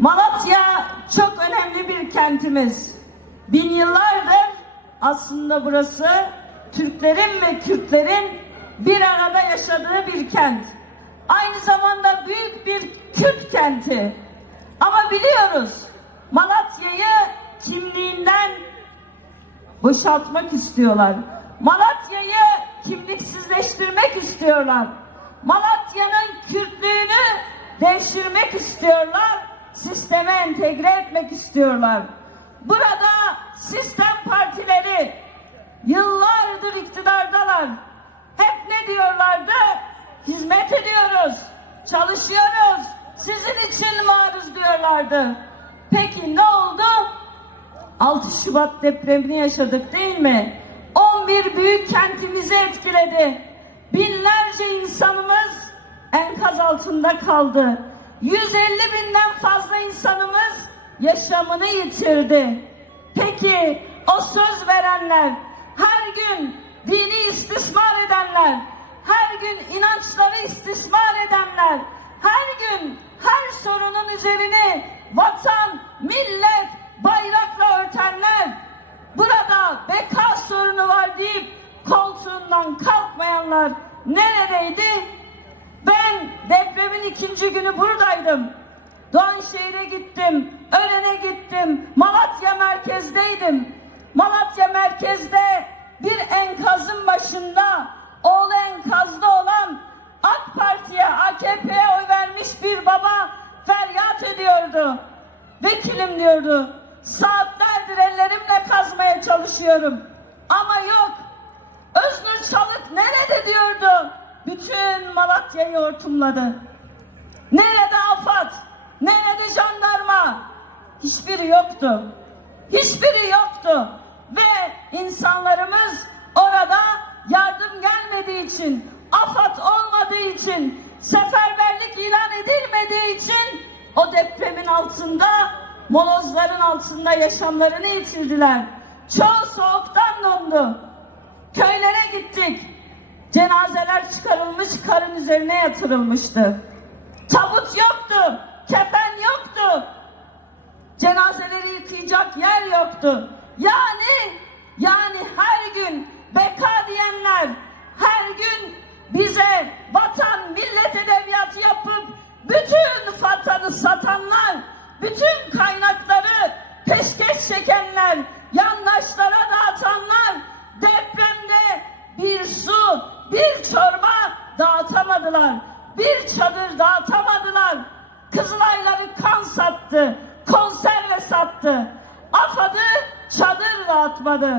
Malatya çok önemli bir kentimiz. Bin yıllardır aslında burası Türklerin ve Kürtlerin bir arada yaşadığı bir kent. Aynı zamanda büyük bir Kürt kenti. Ama biliyoruz Malatya'yı kimliğinden boşaltmak istiyorlar. Malatya'yı kimliksizleştirmek istiyorlar. Malatya'nın Kürtlüğünü devşirmek istiyorlar. Sisteme entegre etmek istiyorlar. Burada sistem partileri yıllardır iktidardalar. Hep ne diyorlardı? Hizmet ediyoruz, çalışıyoruz, sizin için varız diyorlardı. Peki ne oldu? 6 Şubat depremini yaşadık değil mi? 11 büyük kentimizi etkiledi. Binlerce insanımız enkaz altında kaldı. 150 binden fazla insanımız yaşamını yitirdi. Peki o söz verenler, her gün dini istismar edenler, her gün inançları istismar edenler, her gün her sorunun üzerine vatan, millet, bayrakla örtenler, burada beka sorunu var deyip koltuğundan kalkmayanlar neredeydi? Ben depremin ikinci günü buradaydım. Doğanşehir'e gittim, Ören'e gittim, Malatya merkezdeydim. Malatya merkezde bir enkazın başında oğlu enkazda olan AK Parti'ye, AKP'ye oy vermiş bir baba feryat ediyordu. Vekilim diyordu. Saatlerdir ellerimle kazmaya çalışıyorum. Ama yok. Öznur Çalık nerede diyordu. Bütün Malatya'yı hortumladı. Nerede AFAD? Nerede jandarma? Hiçbiri yoktu. Hiçbiri yoktu. Ve insanlarımız orada yardım gelmediği için, AFAD olmadığı için, seferberlik ilan edilmediği için o depremin altında, molozların altında yaşamlarını yitirdiler. Çoğu soğuktan dondu. Köylere gittik. Cenazeler çıkarılmış, karın üzerine yatırılmıştı. Tabut yoktu, kefen yoktu. Cenazeleri yıkayacak yer yoktu. Yani, yani her gün beka diyenler, her gün bize vatan, millet edebiyatı yapıp bütün vatanı satanlar, bütün kaynakları peşkeş çekenler, yandaşlara dağıtamadılar. Bir çadır dağıtamadılar. Kızılayları kan sattı, konserve sattı. AFAD'ı çadır dağıtmadı.